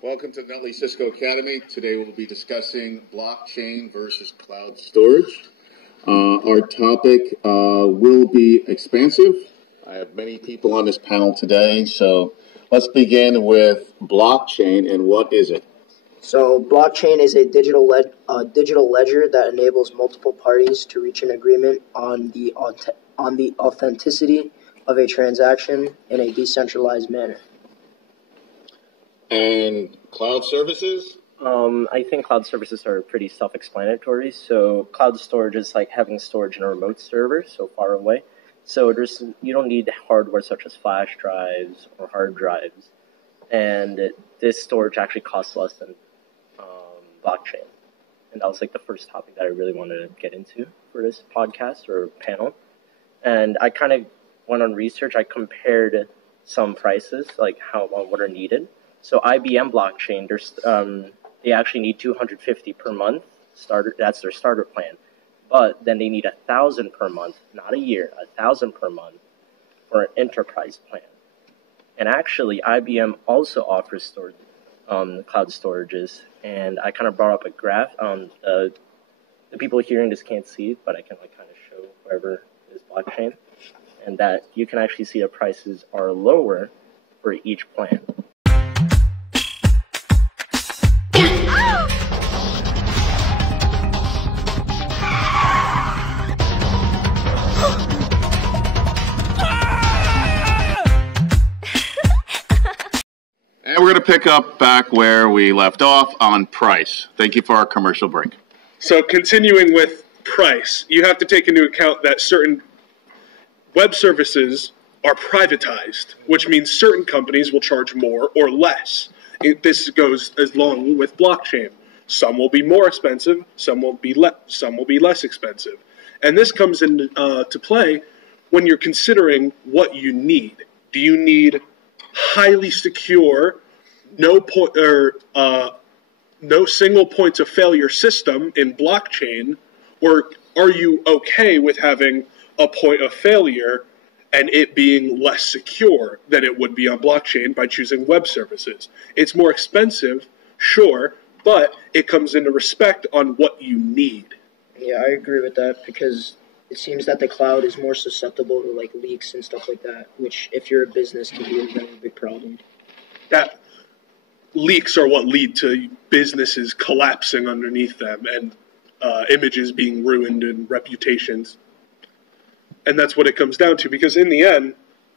Welcome to the Nutley Cisco Academy. Today we'll be discussing blockchain versus cloud storage. Our topic will be expansive. I have many people on this panel today, so let's begin with blockchain and what is it? So blockchain is a digital ledger that enables multiple parties to reach an agreement on the authenticity of a transaction in a decentralized manner. And cloud services? I think cloud services are pretty self-explanatory. So cloud storage is like having storage in a remote server, so far away. So you don't need hardware such as flash drives or hard drives. And this storage actually costs less than blockchain. And that was like the first topic that I really wanted to get into for this podcast or panel. And I kind of went on research. I compared some prices, like what are needed. So IBM blockchain, they actually need $250 per month starter. That's their starter plan, but then they need $1,000 per month, not a year, $1,000 per month for an enterprise plan. And actually, IBM also offers cloud storages. And I kind of brought up a graph. The people hearing this can't see it, but I can kind of show whoever is blockchain, and that you can actually see the prices are lower for each plan. And we're going to pick up back where we left off on price. Thank you for our commercial break. So continuing with price, you have to take into account that certain web services are privatized, which means certain companies will charge more or less. This goes along with blockchain. Some will be more expensive, some will be less expensive. And this comes into to play when you're considering what you need. Do you need highly secure, no single points of failure system in blockchain, or are you okay with having a point of failure and it being less secure than it would be on blockchain by choosing web services? It's more expensive, sure, but it comes into respect on what you need. Yeah, I agree with that because it seems that the cloud is more susceptible to like leaks and stuff like that, which if you're a business can be a very big problem. That leaks are what lead to businesses collapsing underneath them and images being ruined and reputations. And that's what it comes down to, because in the end,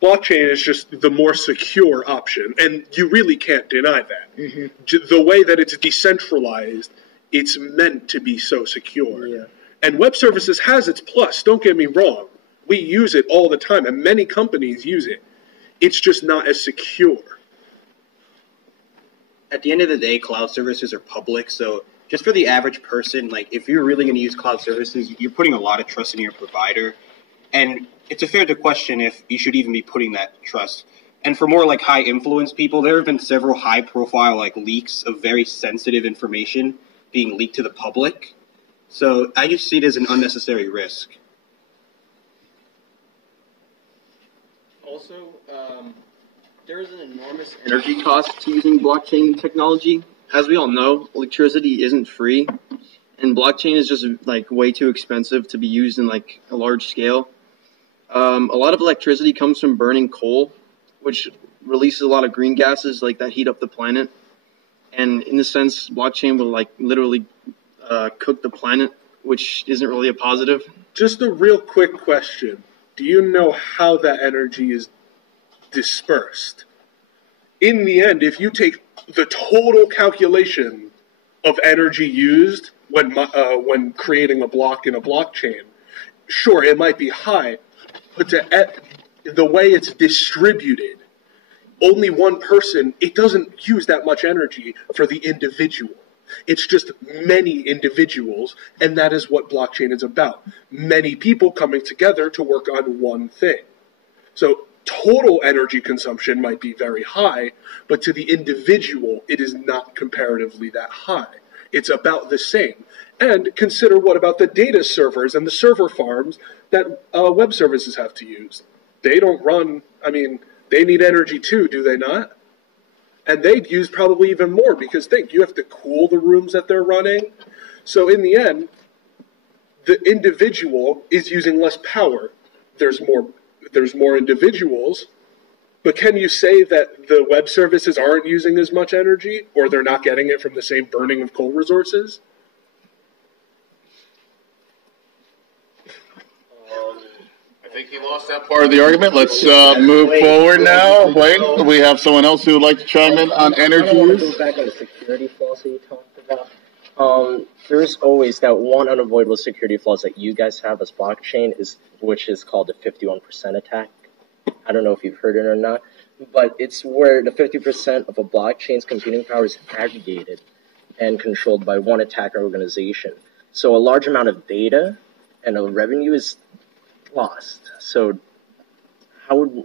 blockchain is just the more secure option, and you really can't deny that. Mm-hmm. The way that it's decentralized, it's meant to be so secure. Yeah. And web services has its plus, don't get me wrong. We use it all the time, and many companies use it. It's just not as secure. At the end of the day, cloud services are public, so just for the average person, like if you're really going to use cloud services, you're putting a lot of trust in your provider. And it's fair to question if you should even be putting that trust. And for more like high influence people, there have been several high profile like leaks of very sensitive information being leaked to the public. So I just see it as an unnecessary risk. Also, there is an enormous energy cost to using blockchain technology. As we all know, electricity isn't free, and blockchain is just like way too expensive to be used in like a large scale. A lot of electricity comes from burning coal, which releases a lot of green gases like that heat up the planet. And in this sense, blockchain will like literally cook the planet, which isn't really a positive. Just a real quick question. Do you know how that energy is dispersed? In the end, if you take the total calculation of energy used when creating a block in a blockchain, sure, it might be high, but the way it's distributed, only one person, it doesn't use that much energy for the individual. It's just many individuals, and that is what blockchain is about. Many people coming together to work on one thing. So total energy consumption might be very high, but to the individual, it is not comparatively that high. It's about the same. And consider what about the data servers and the server farms that web services have to use. They don't run, they need energy too, do they not? And they'd use probably even more because think, you have to cool the rooms that they're running. So in the end, the individual is using less power. There's more individuals, but can you say that the web services aren't using as much energy, or they're not getting it from the same burning of coal resources? I think he lost that part of the argument. Let's move forward now. Wait, we have someone else who would like to chime in on energy I want to use. go back on the security flaws that you talked about. There's always that one unavoidable security flaws that you guys have as blockchain, which is called the 51% attack. I don't know if you've heard it or not, but it's where the 50% of a blockchain's computing power is aggregated and controlled by one attacker organization. So a large amount of data and the revenue is lost. So I'm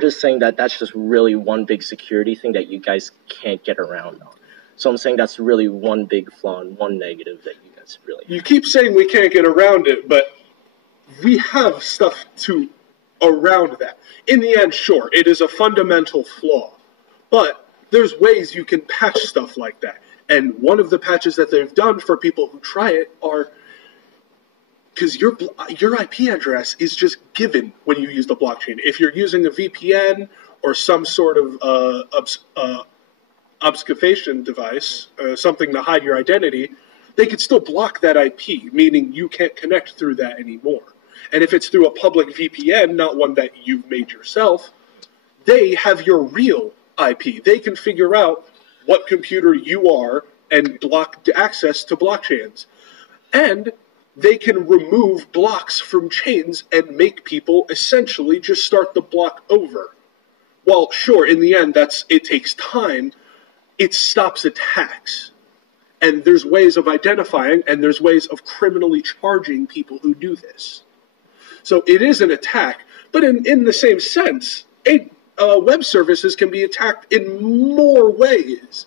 just saying that that's just really one big security thing that you guys can't get around on. So I'm saying that's really one big flaw and one negative that you guys really have. You keep saying we can't get around it, but we have stuff to around that. In the end, sure, it is a fundamental flaw, but there's ways you can patch stuff like that. And one of the patches that they've done for people who try it are, because your IP address is just given when you use the blockchain. If you're using a VPN or some sort of obfuscation device, something to hide your identity, they could still block that IP, meaning you can't connect through that anymore. And if it's through a public VPN, not one that you've made yourself, they have your real IP. They can figure out what computer you are and block access to blockchains. And they can remove blocks from chains and make people essentially just start the block over. Well, sure, in the end, it takes time. It stops attacks. And there's ways of identifying, and there's ways of criminally charging people who do this. So it is an attack, but in the same sense, web services can be attacked in more ways.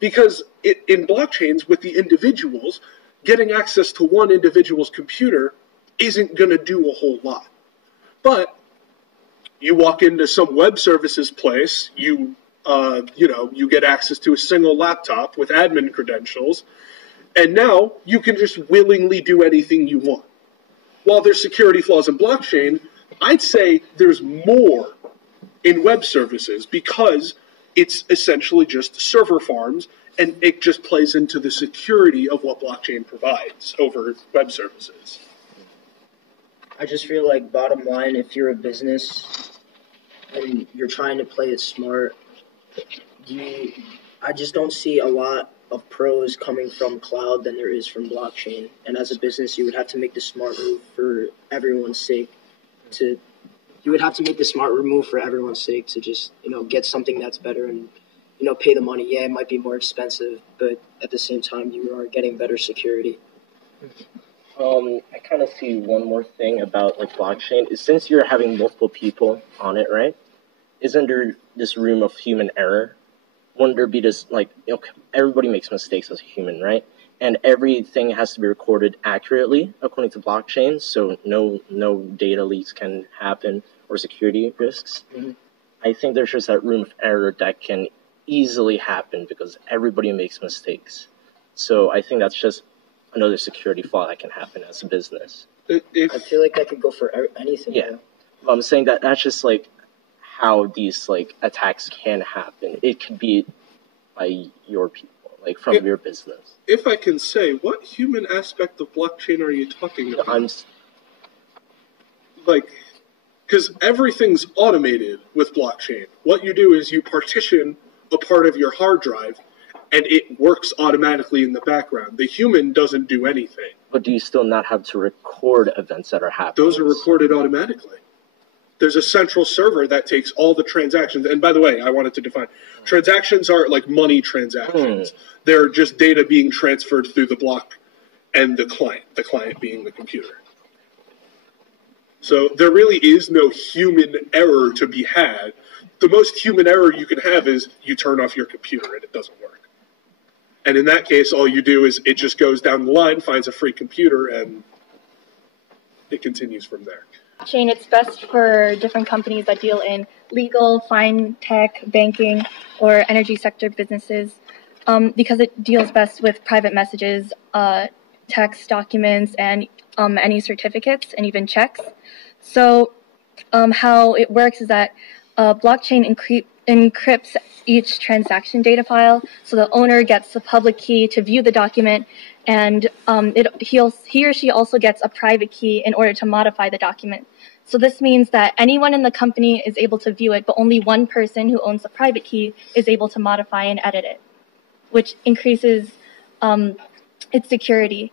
Because in blockchains, with the individuals, getting access to one individual's computer isn't going to do a whole lot. But you walk into some web services place, you get access to a single laptop with admin credentials, and now you can just willingly do anything you want. While there's security flaws in blockchain, I'd say there's more in web services because it's essentially just server farms, and it just plays into the security of what blockchain provides over web services. I just feel like, bottom line, if you're a business and you're trying to play it smart, I just don't see a lot of pros coming from cloud than there is from blockchain. And as a business, you would have to make the smart move for everyone's sake to just, get something that's better and, pay the money. Yeah, it might be more expensive, but at the same time, you are getting better security. I kind of see one more thing about blockchain is since you're having multiple people on it, right? Isn't there this room of human error? Wouldn't there be this everybody makes mistakes as a human, right? And everything has to be recorded accurately according to blockchain, so no data leaks can happen or security risks. Mm-hmm. I think there's just that room of error that can easily happen because everybody makes mistakes. So I think that's just another security flaw that can happen as a business. I feel like that could go for anything. Yeah, but I'm saying that's just how these attacks can happen. It could be by your people, from your business. If I can say, what human aspect of blockchain are you talking about? Because everything's automated with blockchain. What you do is you partition a part of your hard drive, and it works automatically in the background. The human doesn't do anything. But do you still not have to record events that are happening? Those are recorded automatically. There's a central server that takes all the transactions. And by the way, I wanted to define, transactions are like money transactions. They're just data being transferred through the block and the client being the computer. So there really is no human error to be had. The most human error you can have is you turn off your computer and it doesn't work. And in that case, all you do is it just goes down the line, finds a free computer, and it continues from there. Blockchain, it's best for different companies that deal in legal, fintech, banking, or energy sector businesses because it deals best with private messages, text documents, and any certificates and even checks. So how it works is that blockchain encrypts each transaction data file, so the owner gets the public key to view the document, and he or she also gets a private key in order to modify the document. So this means that anyone in the company is able to view it, but only one person who owns the private key is able to modify and edit it, which increases its security.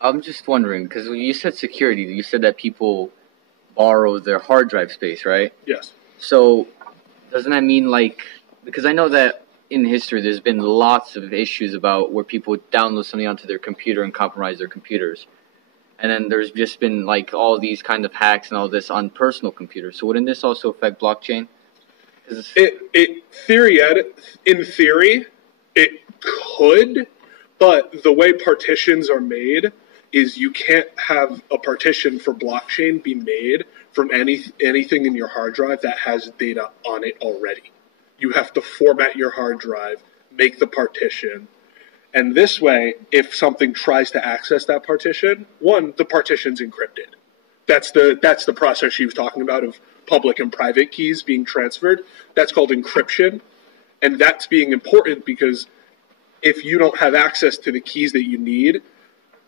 I'm just wondering, because when you said security, you said that people borrow their hard drive space, right? Yes. So doesn't that mean, like, because I know that in history there's been lots of issues about where people download something onto their computer and compromise their computers. And then there's just been like all these kind of hacks and all this on personal computers. So wouldn't this also affect blockchain? In theory, it could, but the way partitions are made is you can't have a partition for blockchain be made from anything in your hard drive that has data on it already. You have to format your hard drive, make the partition, and this way, if something tries to access that partition, one, the partition's encrypted. That's the process she was talking about of public and private keys being transferred. That's called encryption, and that's being important because if you don't have access to the keys that you need,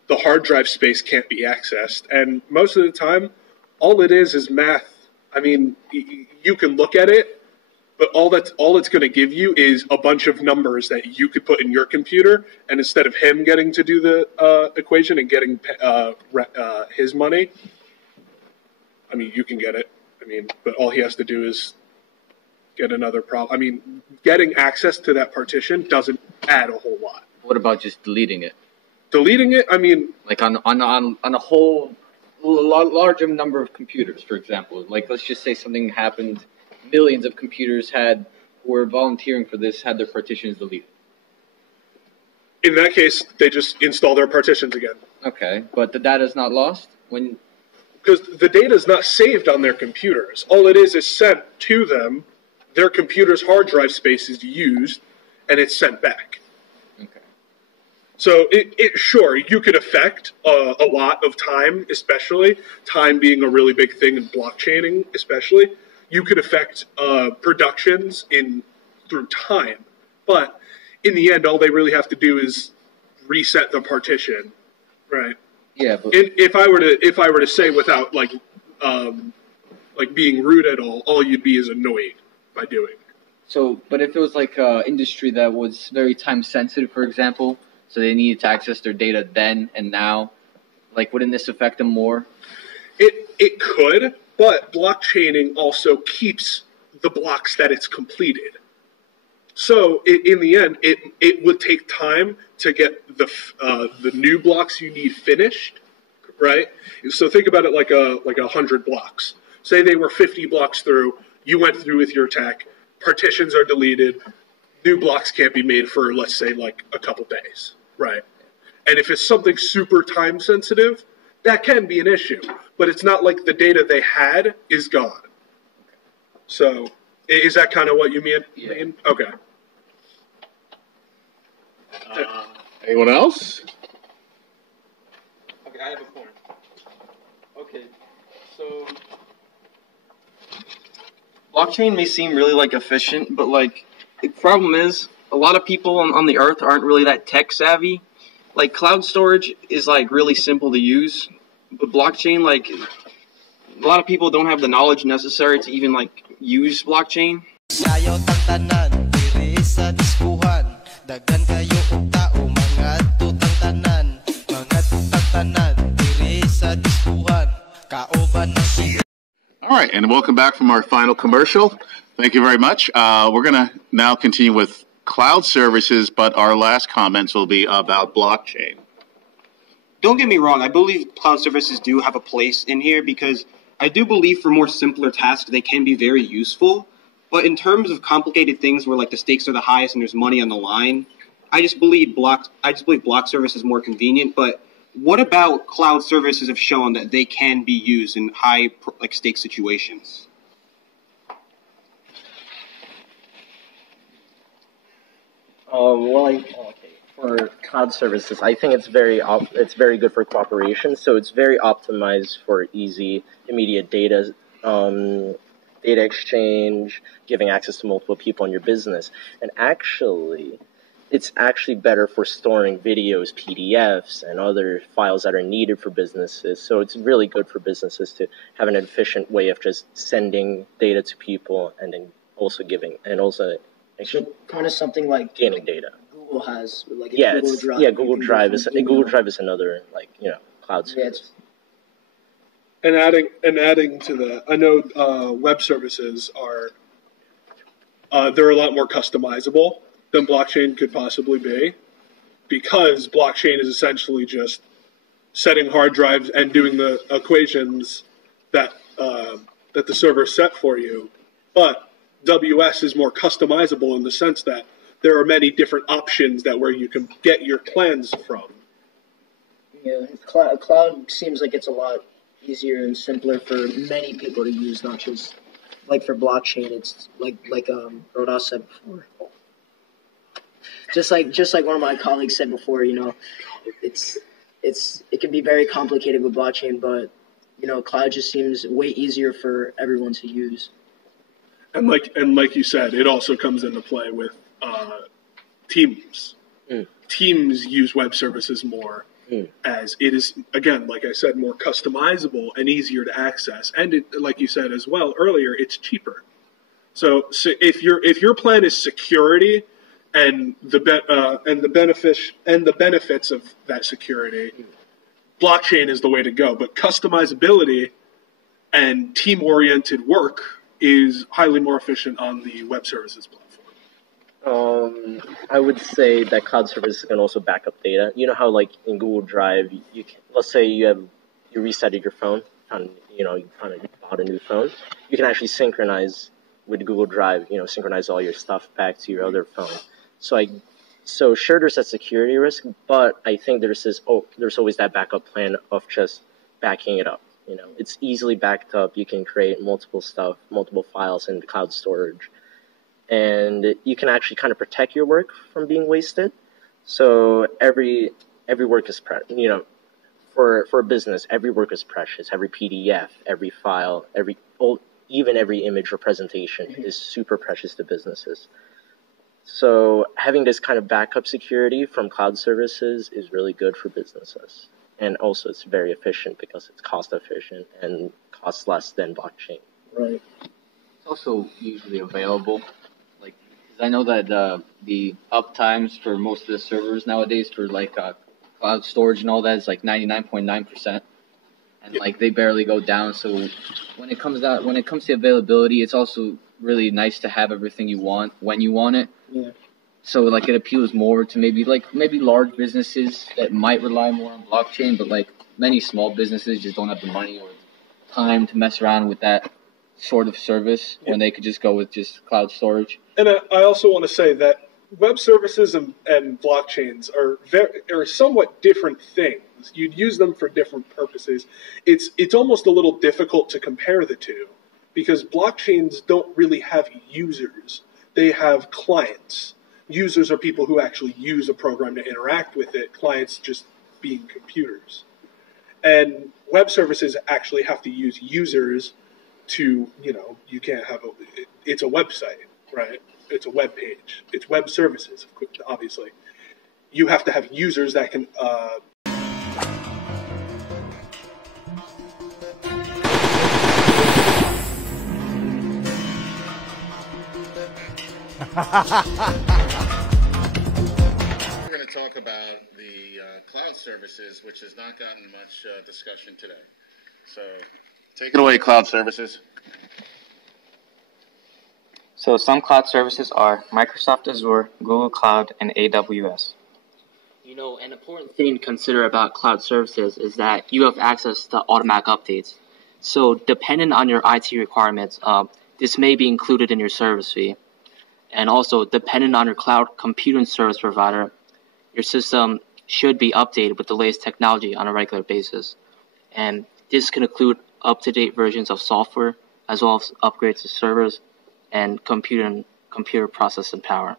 the hard drive space can't be accessed. And most of the time, all it is math. I mean, you can look at it, but all it's going to give you is a bunch of numbers that you could put in your computer, and instead of him getting to do the equation and getting his money, I mean, you can get it. I mean, but all he has to do is get another problem. I mean, getting access to that partition doesn't add a whole lot. What about just deleting it? Deleting it, I mean, like on a whole larger number of computers, for example. Like, let's just say something happened. Millions of computers who were volunteering for this had their partitions deleted. In that case, they just install their partitions again. Okay, but the data is not lost because the data is not saved on their computers. All it is sent to them. Their computer's hard drive space is used, and it's sent back. Okay. So sure, you could affect a lot of time, especially time being a really big thing in blockchaining, especially. You could affect productions through time, but in the end, all they really have to do is reset the partition, right? Yeah. But if I were to say without like being rude at all you'd be is annoyed by doing. So, but if it was like an industry that was very time sensitive, for example, so they needed to access their data then and now, like, wouldn't this affect them more? It could. But blockchaining also keeps the blocks that it's completed. So in the end, it would take time to get the new blocks you need finished, right? So think about it like 100 blocks. Say they were 50 blocks through. You went through with your tech. Partitions are deleted. New blocks can't be made for, let's say, like a couple days, right? And if it's something super time sensitive, that can be an issue. But it's not like the data they had is gone. So, is that kind of what you mean? Yeah. Okay. Anyone else? Okay, I have a point. Okay, so blockchain may seem really like efficient, but like the problem is a lot of people on the earth aren't really that tech savvy. Like cloud storage is like really simple to use. But blockchain, like, a lot of people don't have the knowledge necessary to even, like, use blockchain. All right, and welcome back from our final commercial. Thank you very much. We're going to now continue with cloud services, but our last comments will be about blockchain. Don't get me wrong, I believe cloud services do have a place in here because I do believe for more simpler tasks they can be very useful. But in terms of complicated things where like the stakes are the highest and there's money on the line, I just believe block service is more convenient. But what about cloud services have shown that they can be used in high stake situations? For cloud services, I think it's very good for cooperation. So it's very optimized for easy, immediate data exchange, giving access to multiple people in your business, and actually, it's actually better for storing videos, PDFs, and other files that are needed for businesses. So it's really good for businesses to have an efficient way of just sending data to people and then also giving and also So kind of something like gaining data. Google has, like Google Drive. Google Drive is another cloud service. And adding to that, I know web services are they're a lot more customizable than blockchain could possibly be, because blockchain is essentially just setting hard drives and doing the equations that that the server set for you. But WS is more customizable in the sense that there are many different options where you can get your plans from. Yeah, cloud seems like it's a lot easier and simpler for many people to use, not just like for blockchain. It's like Rodas said before. Just like one of my colleagues said before, it can be very complicated with blockchain, but cloud just seems way easier for everyone to use. And like you said, it also comes into play with teams. Teams use web services more, as it is, again, like I said, more customizable and easier to access. And it, like you said as well earlier, it's cheaper. So if your plan is security and the benefits of that security, blockchain is the way to go. But customizability and team-oriented work is highly more efficient on the web services platform. I would say that cloud services can also back up data. You know how, like in Google Drive, you can, let's say you resetted your phone, you bought a new phone. You can actually synchronize with Google Drive. Synchronize all your stuff back to your other phone. So sure, there's that security risk, but I think there's always that backup plan of just backing it up. It's easily backed up. You can create multiple files in the cloud storage. And you can actually kind of protect your work from being wasted. So every work is for a business, every work is precious. Every PDF, every file, even every image or presentation is super precious to businesses. So having this kind of backup security from cloud services is really good for businesses. And also it's very efficient because it's cost efficient and costs less than blockchain. Right. It's also usually available. I know that the uptimes for most of the servers nowadays for cloud storage and all that is 99.9%, and they barely go down. So when it comes to availability, it's also really nice to have everything you want when you want it. Yeah. So it appeals more to maybe large businesses that might rely more on blockchain, but many small businesses just don't have the money or time to mess around with that sort of service when they could just go with just cloud storage. And I also want to say that web services and blockchains are somewhat different things. You'd use them for different purposes. It's almost a little difficult to compare the two because blockchains don't really have users. They have clients. Users are people who actually use a program to interact with it. Clients just being computers. And web services actually have to use users to, you can't have it's a website, right? It's a web page. It's web services, obviously. You have to have users that can We're going to talk about the cloud services, which has not gotten much discussion today. So take it away, cloud services. So some cloud services are Microsoft Azure, Google Cloud, and AWS. An important thing to consider about cloud services is that you have access to automatic updates. So depending on your IT requirements, this may be included in your service fee. And also, depending on your cloud computing service provider, your system should be updated with the latest technology on a regular basis. And this can include up-to-date versions of software, as well as upgrades to servers and computer processing power.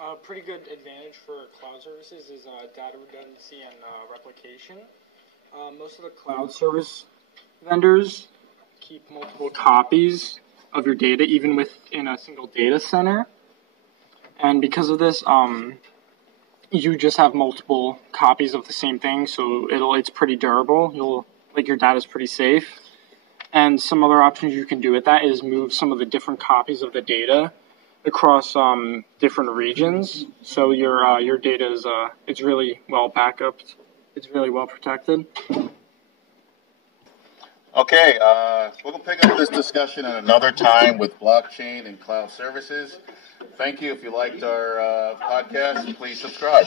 A pretty good advantage for cloud services is data redundancy and replication. Most of the cloud service vendors keep multiple copies of your data, even within a single data center. And because of this, you just have multiple copies of the same thing, so it's pretty durable. Your data is pretty safe. And some other options you can do with that is move some of the different copies of the data across different regions, so your data is it's really well backuped. It's really well protected. Okay, we're going to pick up this discussion at another time with blockchain and cloud services. Thank you. If you liked our podcast, please subscribe.